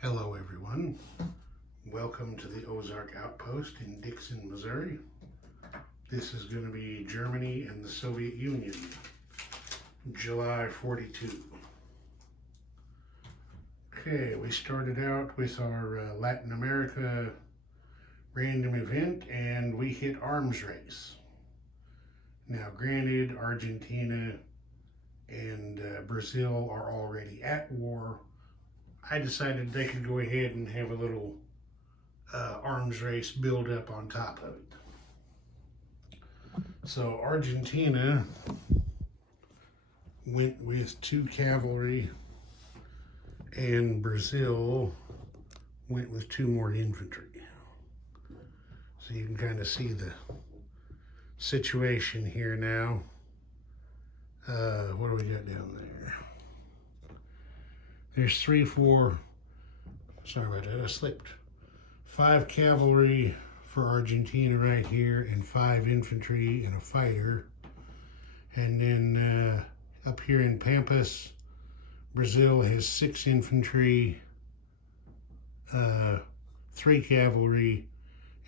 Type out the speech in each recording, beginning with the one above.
Hello everyone, welcome to the Ozark Outpost in Dixon, Missouri. This is going to be Germany and the Soviet Union, July 42. Okay, we started out with our Latin America random event and we hit arms race. Now granted, Argentina and Brazil are already at war. I decided they could go ahead and have a little arms race build up on top of it. So Argentina went with 2 cavalry and Brazil went with 2 more infantry. So you can kind of see the situation here now. What do we got down there? There's 3, 4, sorry about that, I slipped. 5 cavalry for Argentina right here and 5 infantry and a fighter. And then up here in Pampas, Brazil has 6 infantry, 3 cavalry,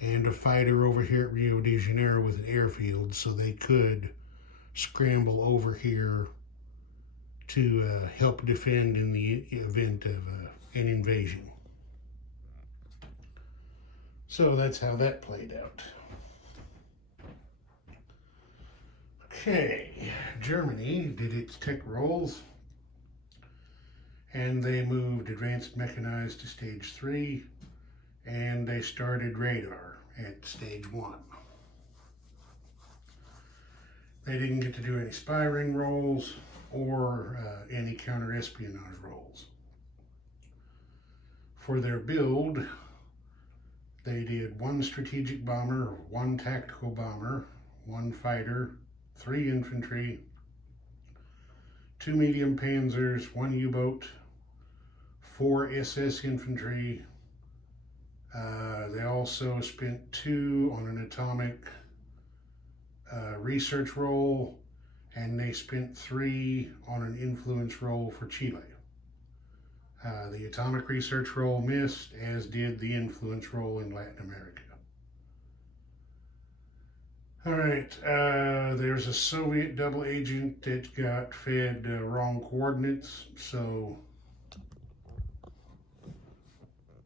and a fighter over here at Rio de Janeiro with an airfield, so they could scramble over here to help defend in the event of an invasion. So that's how that played out. Okay, Germany did its tech rolls and they moved advanced mechanized to stage 3 and they started radar at stage 1. They didn't get to do any spy ring rolls or any counter-espionage roles. For their build, they did 1 strategic bomber, 1 tactical bomber, 1 fighter, 3 infantry, 2 medium panzers, 1 U-boat, 4 SS infantry. They also spent 2 on an atomic research role, and they spent 3 on an influence role for Chile. The atomic research role missed, as did the influence role in Latin America. All right, there's a Soviet double agent that got fed wrong coordinates, so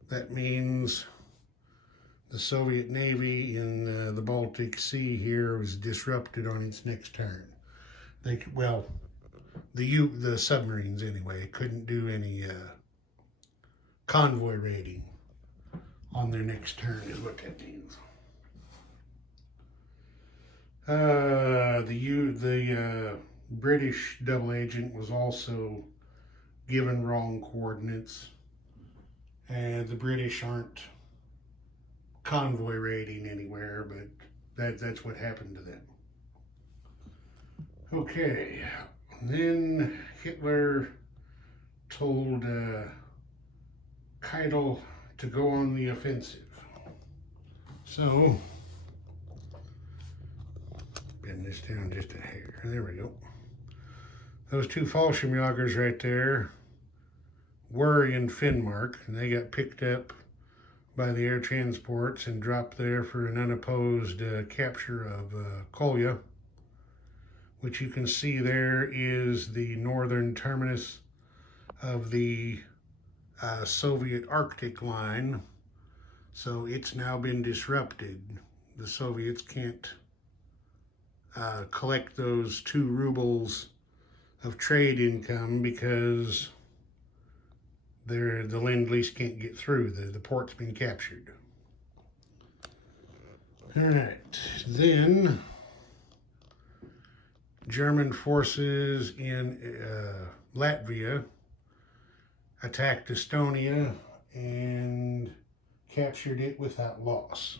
that means the Soviet Navy in the Baltic Sea here was disrupted on its next turn. The submarines anyway couldn't do any convoy raiding on their next turn is what that means. The British double agent was also given wrong coordinates, and the British aren't convoy raiding anywhere, but that's what happened to them. Okay, then Hitler told Keitel to go on the offensive. So, bend this down just a hair. There we go. Those 2 Fallschirmjägers right there were in Finnmark, and they got picked up by the air transports and dropped there for an unopposed capture of Kolya, which you can see there is the northern terminus of the Soviet Arctic line. So it's now been disrupted. The Soviets can't collect those 2 rubles of trade income because the Lend-Lease can't get through. The port's been captured. All right, then German forces in Latvia attacked Estonia and captured it without loss.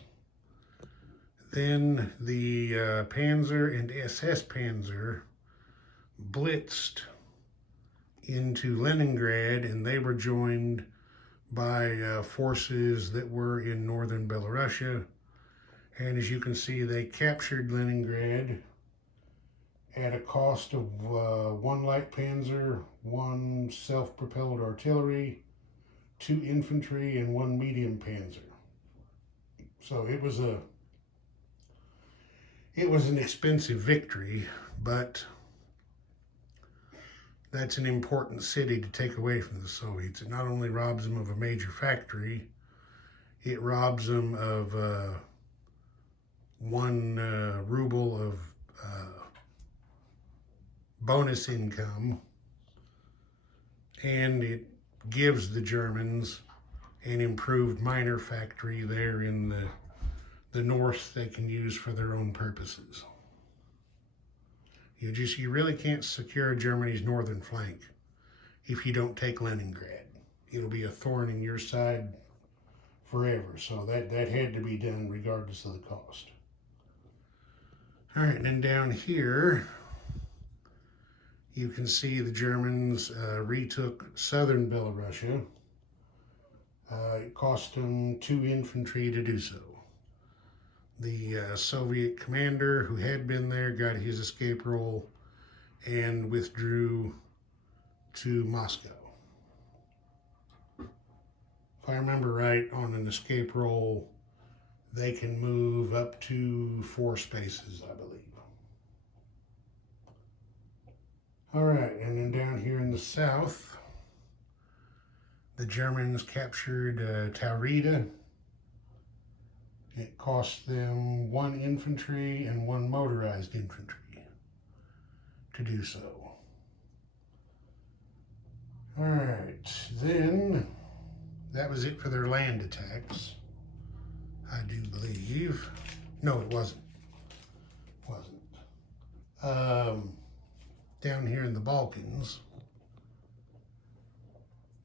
Then the Panzer and SS Panzer blitzed into Leningrad, and they were joined by forces that were in northern Belarusia. And as you can see, they captured Leningrad at a cost of 1 light panzer, 1 self-propelled artillery, 2 infantry, and 1 medium panzer. So it was an expensive victory, but that's an important city to take away from the Soviets. It not only robs them of a major factory, it robs them of 1 ruble of bonus income, and it gives the Germans an improved miner factory there in the north they can use for their own purposes. You really can't secure Germany's northern flank if you don't take Leningrad. It'll be a thorn in your side forever. So that had to be done regardless of the cost. All right, and then down here, you can see the Germans retook southern Belarusia. It cost them 2 infantry to do so. The Soviet commander who had been there got his escape roll and withdrew to Moscow. If I remember right, on an escape roll, they can move up to 4 spaces, I believe. All right, and then down here in the south, the Germans captured Taurida. It cost them 1 infantry and 1 motorized infantry to do so. All right, then that was it for their land attacks, I do believe. No, it wasn't. Down here in the Balkans,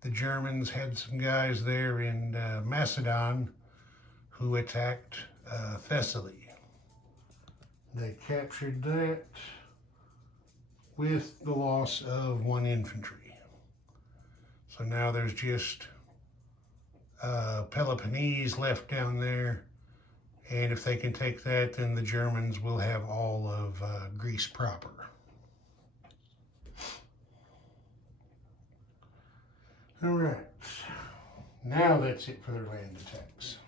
the Germans had some guys there in Macedon who attacked Thessaly. They captured that with the loss of 1 infantry. So now there's just Peloponnese left down there, and if they can take that, then the Germans will have all of Greece proper. All right, now that's it for their land attacks.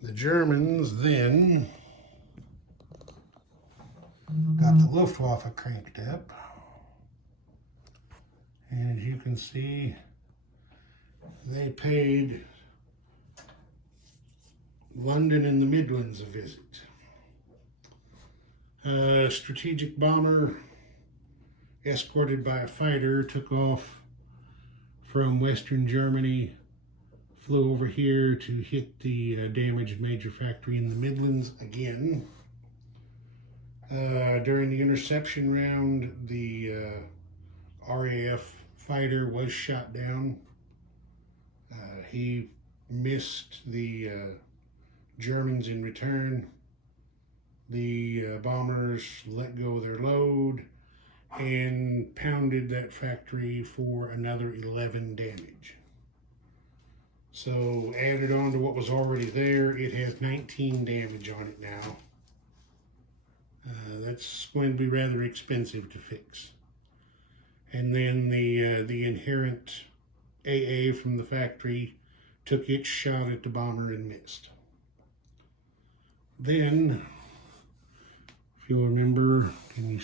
The Germans then got the Luftwaffe cranked up, and as you can see, they paid London and the Midlands a visit. A strategic bomber escorted by a fighter took off from Western Germany, flew over here to hit the damaged major factory in the Midlands again. During the interception round, the RAF fighter was shot down. He missed the Germans in return. The bombers let go of their load and pounded that factory for another 11 damage. So added on to what was already there, it has 19 damage on it now. That's going to be rather expensive to fix. And then the inherent AA from the factory took its shot at the bomber and missed. Then, if you'll remember, you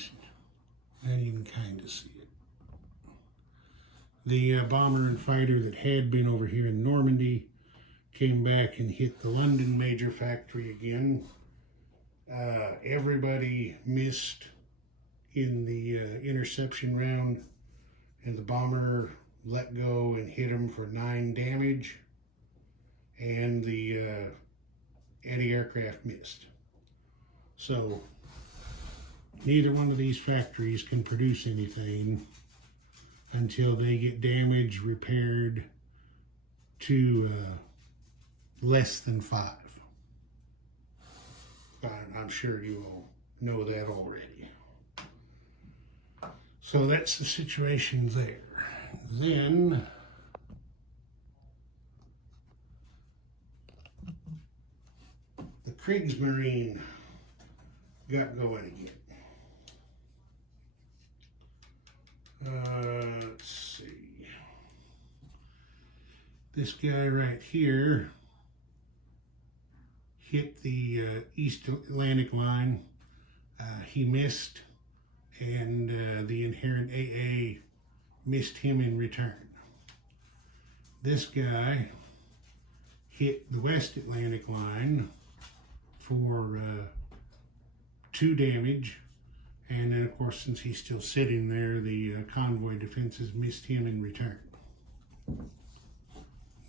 can kind of see it. The bomber and fighter that had been over here in Normandy came back and hit the London major factory again. Everybody missed in the interception round, and the bomber let go and hit him for 9 damage, and the anti-aircraft missed. So neither one of these factories can produce anything until they get damage repaired to less than 5. I'm sure you all know that already. So that's the situation there. Then the Kriegsmarine got going again. Let's see. This guy right here hit the East Atlantic line. He missed, and the inherent AA missed him in return. This guy hit the West Atlantic line for 2 damage, and then of course, since he's still sitting there, the convoy defenses missed him in return.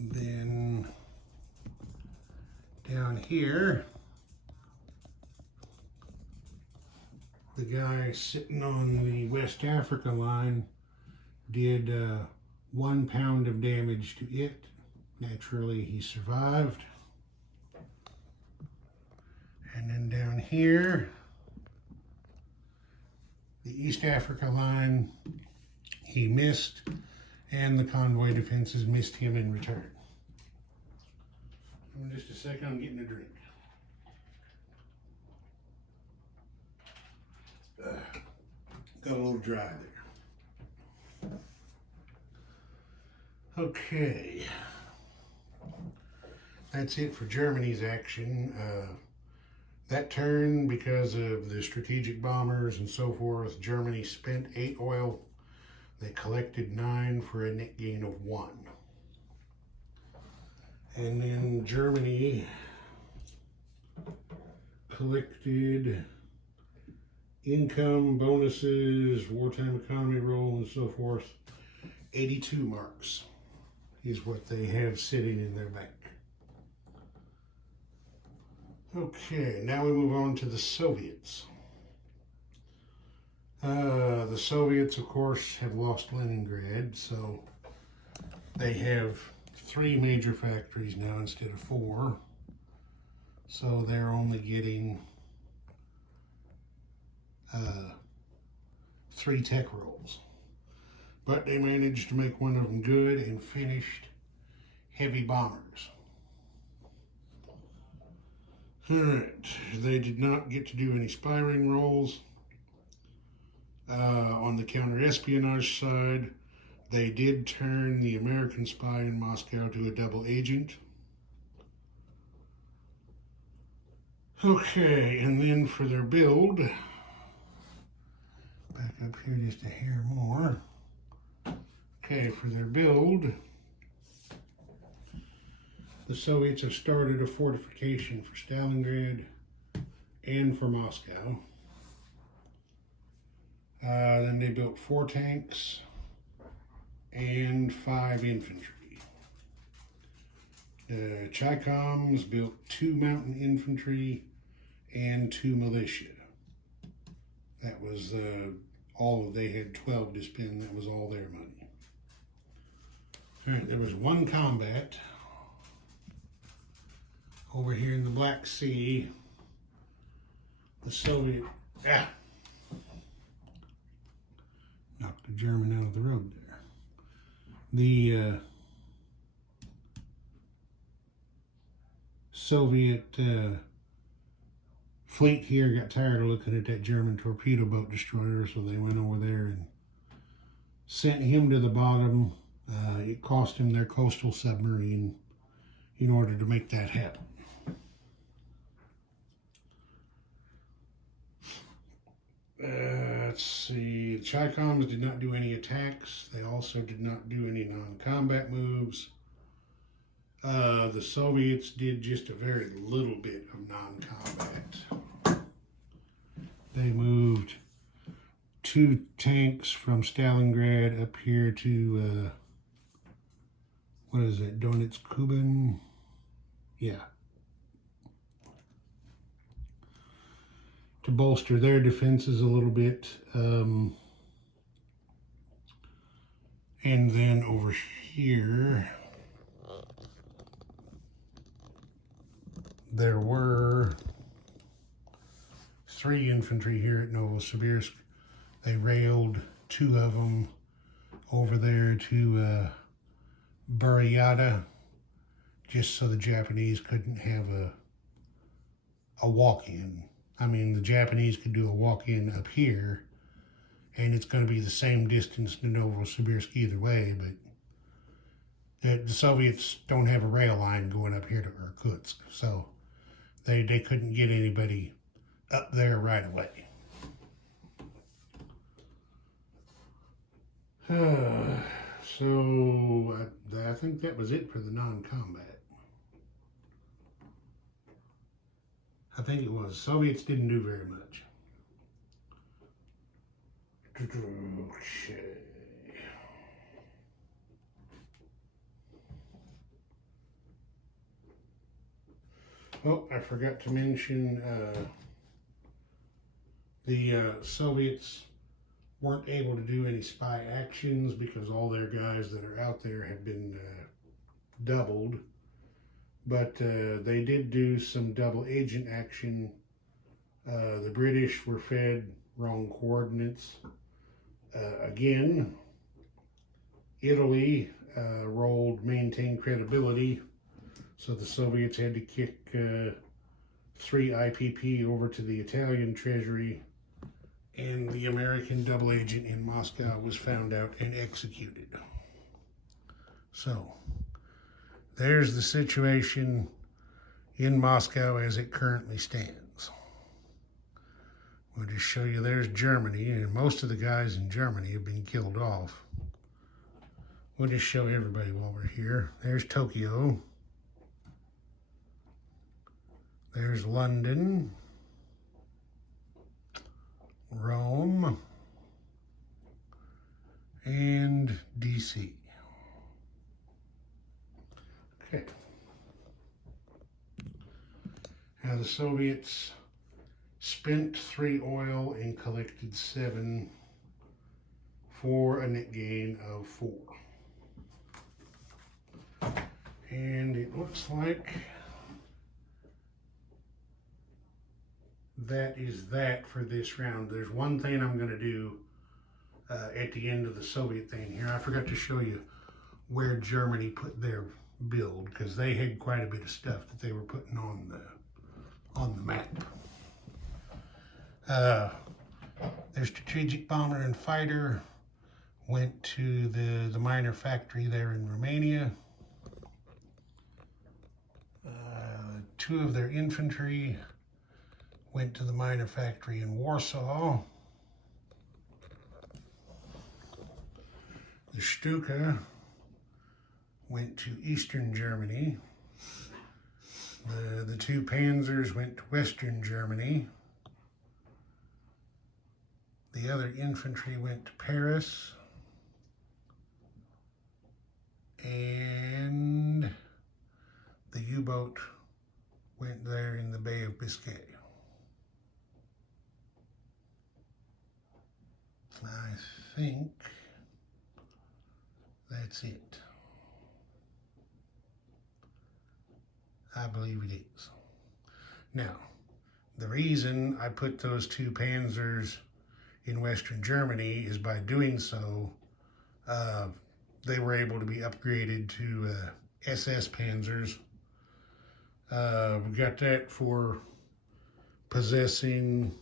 Then down here, the guy sitting on the West Africa line did 1 pound of damage to it. Naturally, he survived. And then down here, the East Africa line, he missed, and the convoy defenses missed him in return. In just a second, I'm getting a drink. Got a little dry there. Okay. That's it for Germany's action. That turn, because of the strategic bombers and so forth, Germany spent 8 oil. They collected 9 for a net gain of 1. And then Germany collected income, bonuses, wartime economy roll, and so forth. 82 marks is what they have sitting in their bank. Okay, now we move on to the Soviets. The Soviets, of course, have lost Leningrad, so they have 3 major factories now instead of 4. So they're only getting 3 tech rolls. But they managed to make one of them good and finished heavy bombers. Alright, they did not get to do any spy ring rolls. On the counter-espionage side, they did turn the American spy in Moscow to a double agent. Okay, and then for their build, back up here just a hair more. Okay, for their build, the Soviets have started a fortification for Stalingrad and for Moscow. Then they built 4 tanks and 5 infantry. Chaikovs built 2 mountain infantry and 2 militia. That was all. They had 12 to spend. That was all their money. All right, there was 1 combat over here in the Black Sea. The Soviet knocked the German out of the road there. The Soviet fleet here got tired of looking at that German torpedo boat destroyer, so they went over there and sent him to the bottom. It cost him their coastal submarine in order to make that happen. Let's see, the Chaikovs did not do any attacks. They also did not do any non-combat moves. The Soviets did just a very little bit of non-combat. They moved 2 tanks from Stalingrad up here to, what is that, Donetsk, Kuban? Yeah. To bolster their defenses a little bit. And then over here, there were 3 infantry here at Novosibirsk. They railed 2 of them over there to Buryata, just so the Japanese couldn't have a walk-in. I mean, the Japanese could do a walk-in up here, and it's going to be the same distance to Novosibirsk either way, but The Soviets don't have a rail line going up here to Irkutsk, so they couldn't get anybody up there right away. So I think that was it for the non-combat. I think it was. Soviets didn't do very much. Okay. Oh, I forgot to mention the Soviets weren't able to do any spy actions because all their guys that are out there had been doubled. But they did do some double agent action. The British were fed wrong coordinates. Again, Italy rolled maintain credibility. So the Soviets had to kick 3 IPP over to the Italian treasury, and the American double agent in Moscow was found out and executed. So there's the situation in Moscow as it currently stands. We'll just show you there's Germany, and most of the guys in Germany have been killed off. We'll just show everybody while we're here. There's Tokyo. There's London, Rome, and DC. Okay. Now the Soviets spent 3 oil and collected 7 for a net gain of 4. And it looks like that is that for this round. There's one thing I'm going to do at the end of the Soviet thing here. I forgot to show you where Germany put their build, because they had quite a bit of stuff that they were putting on the map. Their strategic bomber and fighter went to the minor factory there in Romania. 2 of their infantry went to the minor factory in Warsaw. The Stuka went to Eastern Germany. The 2 Panzers went to Western Germany. The other infantry went to Paris. And the U-boat went there in the Bay of Biscay. I think that's it. I believe it is. Now, the reason I put those 2 Panzers in Western Germany is by doing so, they were able to be upgraded to SS Panzers. We got that for possessing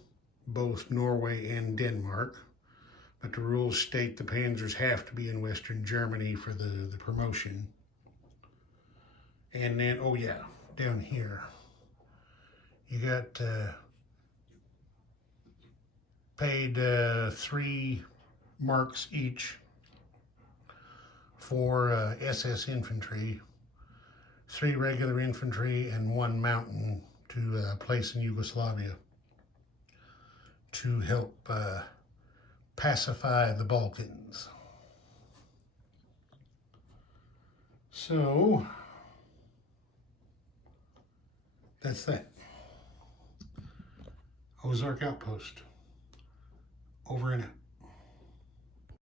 both Norway and Denmark. But the rules state the Panzers have to be in Western Germany for the promotion. And then, oh yeah, down here, you got paid 3 marks each for SS infantry, 3 regular infantry, and 1 mountain to place in Yugoslavia to help pacify the Balkans. So that's that. Ozark Outpost. Over and out.